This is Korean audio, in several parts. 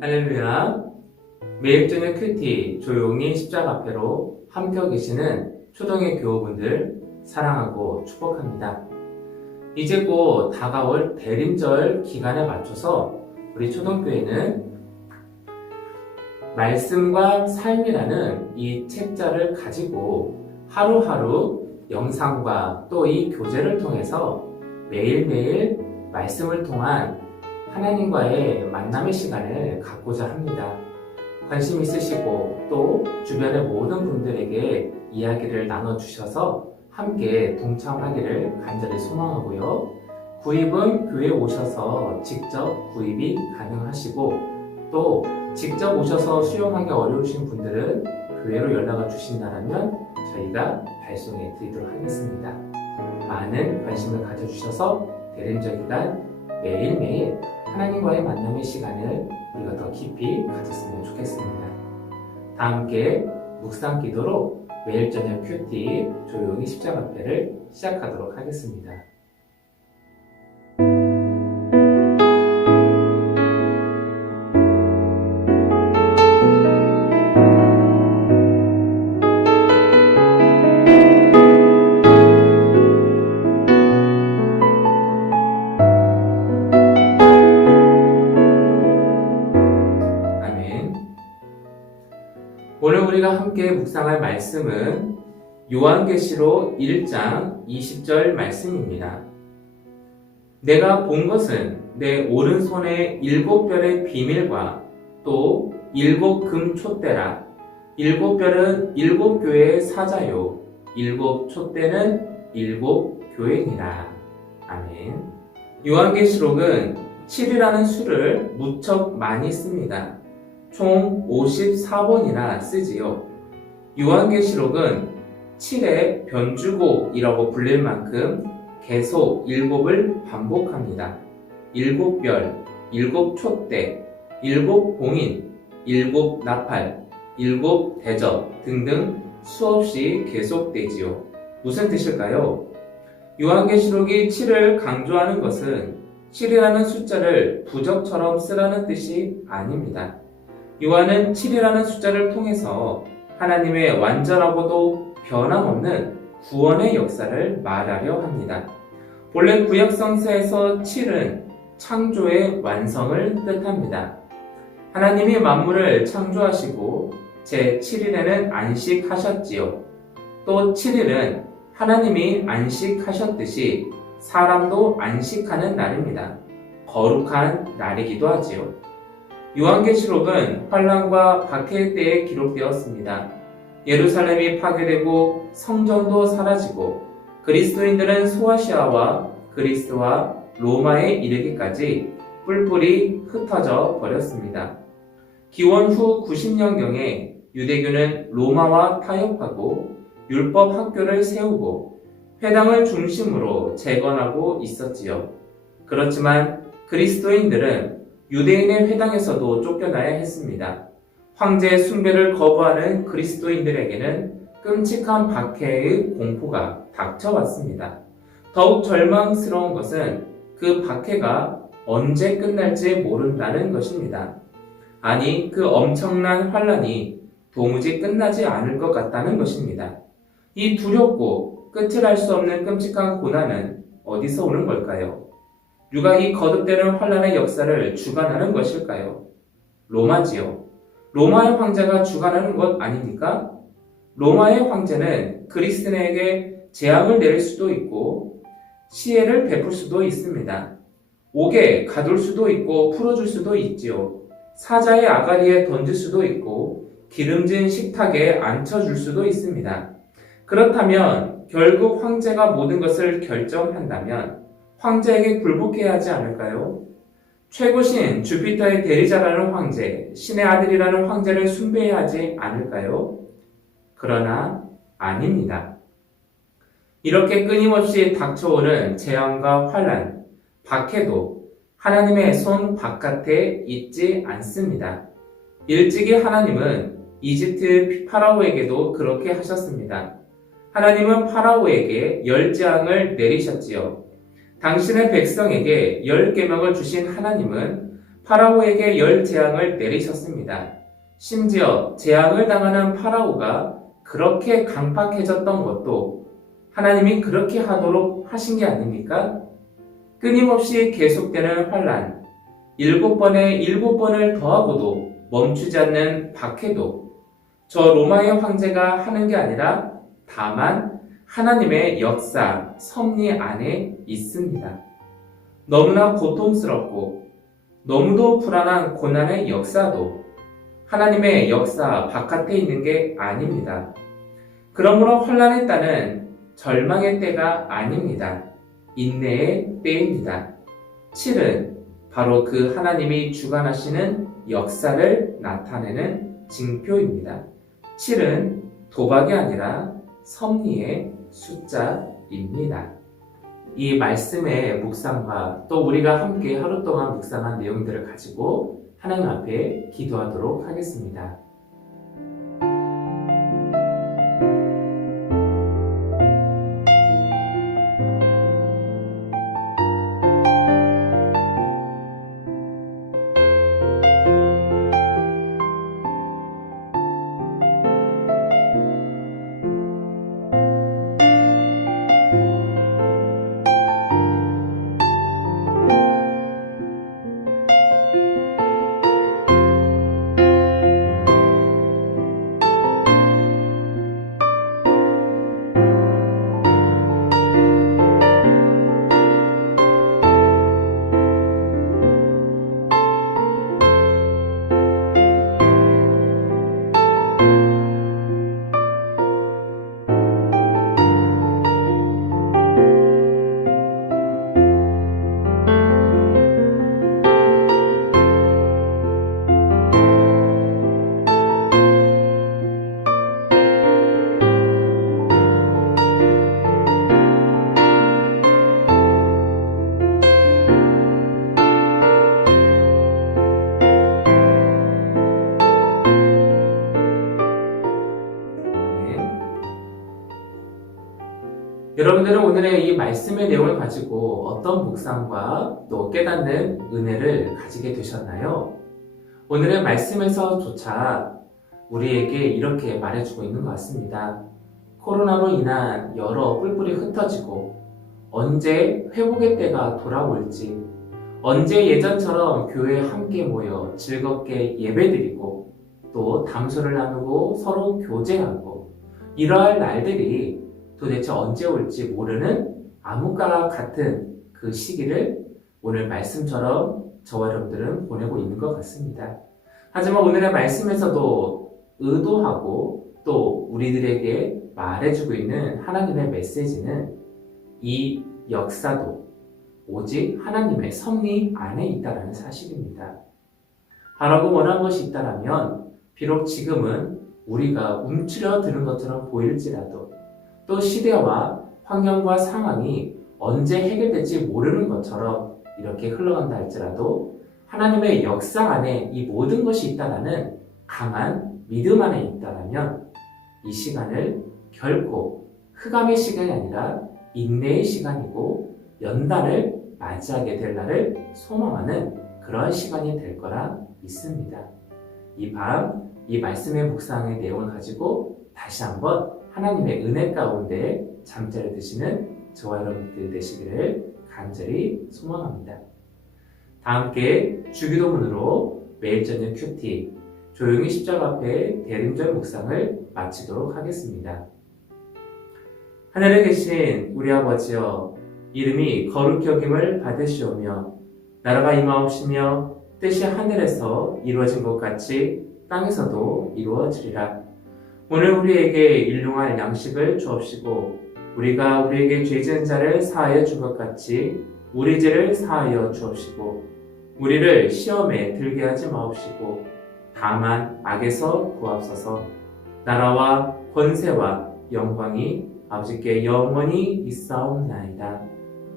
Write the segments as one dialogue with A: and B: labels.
A: 할렐루야. 매일 저녁 큐티 조용히 십자가 앞에로 함께 계시는 초등의 교우분들 사랑하고 축복합니다. 이제 곧 다가올 대림절 기간에 맞춰서 우리 초등교회는 말씀과 삶이라는 이 책자를 가지고 하루하루 영상과 또 이 교재를 통해서 매일매일 말씀을 통한 하나님과의 만남의 시간을 갖고자 합니다. 관심 있으시고 또 주변의 모든 분들에게 이야기를 나눠주셔서 함께 동참하기를 간절히 소망하고요. 구입은 교회에 오셔서 직접 구입이 가능하시고 또 직접 오셔서 수용하기 어려우신 분들은 교회로 연락을 주신다면 저희가 발송해 드리도록 하겠습니다. 많은 관심을 가져주셔서 기간 매일매일 하나님과의 만남의 시간을 우리가 더 깊이 가졌으면 좋겠습니다. 다 함께 묵상 기도로 매일 저녁 큐티 조용히 십자가 앞에를 시작하도록 하겠습니다. 우리가 함께 묵상할 말씀은 요한계시록 1장 20절 말씀입니다. 내가 본 것은 내 오른손에 일곱 별의 비밀과 또 일곱 금 촛대라. 일곱 별은 일곱 교회의 사자요. 일곱 촛대는 일곱 교회니라. 아멘. 요한계시록은 7이라는 수를 무척 많이 씁니다. 총 54번이나 쓰지요. 요한계시록은 7의 변주곡이라고 불릴 만큼 계속 일곱을 반복합니다. 일곱 별, 일곱 촛대, 일곱 봉인, 일곱 나팔, 일곱 대접 등등 수없이 계속되지요. 무슨 뜻일까요? 요한계시록이 7을 강조하는 것은 7이라는 숫자를 부적처럼 쓰라는 뜻이 아닙니다. 요한은 7이라는 숫자를 통해서 하나님의 완전하고도 변함없는 구원의 역사를 말하려 합니다. 본래 구약 성서에서 7은 창조의 완성을 뜻합니다. 하나님이 만물을 창조하시고 제 7일에는 안식하셨지요. 또 7일은 하나님이 안식하셨듯이 사람도 안식하는 날입니다. 거룩한 날이기도 하지요. 요한계시록은 환란과 박해의 때에 기록되었습니다. 예루살렘이 파괴되고 성전도 사라지고 그리스도인들은 소아시아와 그리스와 로마에 이르기까지 뿔뿔이 흩어져 버렸습니다. 기원 후 90년경에 유대교는 로마와 타협하고 율법 학교를 세우고 회당을 중심으로 재건하고 있었지요. 그렇지만 그리스도인들은 유대인의 회당에서도 쫓겨나야 했습니다. 황제의 숭배를 거부하는 그리스도인들에게는 끔찍한 박해의 공포가 닥쳐왔습니다. 더욱 절망스러운 것은 그 박해가 언제 끝날지 모른다는 것입니다. 아니, 그 엄청난 환란이 도무지 끝나지 않을 것 같다는 것입니다. 이 두렵고 끝을 알 수 없는 끔찍한 고난은 어디서 오는 걸까요? 누가 이 거듭되는 환란의 역사를 주관하는 것일까요? 로마지요. 로마의 황제가 주관하는 것 아닙니까? 로마의 황제는 그리스도인에게 재앙을 내릴 수도 있고 시혜를 베풀 수도 있습니다. 옥에 가둘 수도 있고 풀어줄 수도 있지요. 사자의 아가리에 던질 수도 있고 기름진 식탁에 앉혀줄 수도 있습니다. 그렇다면 결국 황제가 모든 것을 결정한다면 황제에게 굴복해야 하지 않을까요? 최고신 주피터의 대리자라는 황제, 신의 아들이라는 황제를 숭배해야 하지 않을까요? 그러나 아닙니다. 이렇게 끊임없이 닥쳐오는 재앙과 환란, 박해도 하나님의 손 바깥에 있지 않습니다. 일찍이 하나님은 이집트 파라오에게도 그렇게 하셨습니다. 하나님은 파라오에게 열 재앙을 내리셨지요. 당신의 백성에게 열 계명을 주신 하나님은 파라오에게 열 재앙을 내리셨습니다. 심지어 재앙을 당하는 파라오가 그렇게 강팍해졌던 것도 하나님이 그렇게 하도록 하신 게 아닙니까? 끊임없이 계속되는 환란, 일곱 번에 일곱 번을 더하고도 멈추지 않는 박해도 저 로마의 황제가 하는 게 아니라 다만 하나님의 역사, 섭리 안에 있습니다. 너무나 고통스럽고 너무도 불안한 고난의 역사도 하나님의 역사 바깥에 있는 게 아닙니다. 그러므로 환란의 때는 절망의 때가 아닙니다. 인내의 때입니다. 7은 바로 그 하나님이 주관하시는 역사를 나타내는 징표입니다. 7은 도박이 아니라 섭리의 숫자입니다. 이 말씀의 묵상과 또 우리가 함께 하루 동안 묵상한 내용들을 가지고 하나님 앞에 기도하도록 하겠습니다. 여러분들은 오늘의 이 말씀의 내용을 가지고 어떤 묵상과 또 깨닫는 은혜를 가지게 되셨나요? 오늘의 말씀에서조차 우리에게 이렇게 말해주고 있는 것 같습니다. 코로나로 인한 여러 뿔뿔이 흩어지고 언제 회복의 때가 돌아올지 언제 예전처럼 교회에 함께 모여 즐겁게 예배드리고 또 담소를 나누고 서로 교제하고 이러할 날들이 도대체 언제 올지 모르는 암흑과 같은 그 시기를 오늘 말씀처럼 저와 여러분들은 보내고 있는 것 같습니다. 하지만 오늘의 말씀에서도 의도하고 또 우리들에게 말해주고 있는 하나님의 메시지는 이 역사도 오직 하나님의 섭리 안에 있다는 사실입니다. 바라고 원한 것이 있다면 비록 지금은 우리가 움츠려 드는 것처럼 보일지라도 또 시대와 환경과 상황이 언제 해결될지 모르는 것처럼 이렇게 흘러간다 할지라도 하나님의 역사 안에 이 모든 것이 있다라는 강한 믿음 안에 있다라면 이 시간을 결코 흑암의 시간이 아니라 인내의 시간이고 연단을 맞이하게 될 날을 소망하는 그런 시간이 될 거라 믿습니다. 이 밤, 이 말씀의 묵상의 내용을 가지고 다시 한번 하나님의 은혜 가운데 잠자리 드시는 저와 여러분들 되시기를 간절히 소망합니다. 다 함께 주기도문으로 매일 저녁 큐티 조용히 십자가 앞에 대림절 묵상을 마치도록 하겠습니다. 하늘에 계신 우리 아버지여 이름이 거룩히 여김을 받으시오며 나라가 임하옵시며 뜻이 하늘에서 이루어진 것 같이 땅에서도 이루어지리라. 오늘 우리에게 일용할 양식을 주옵시고 우리가 우리에게 죄 지은 자를 사하여 준 것 같이 우리 죄를 사하여 주옵시고 우리를 시험에 들게 하지 마옵시고 다만 악에서 구하옵소서 나라와 권세와 영광이 아버지께 영원히 있사옵나이다.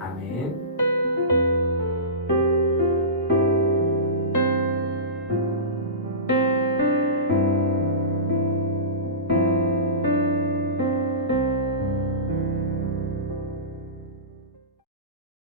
A: 아멘.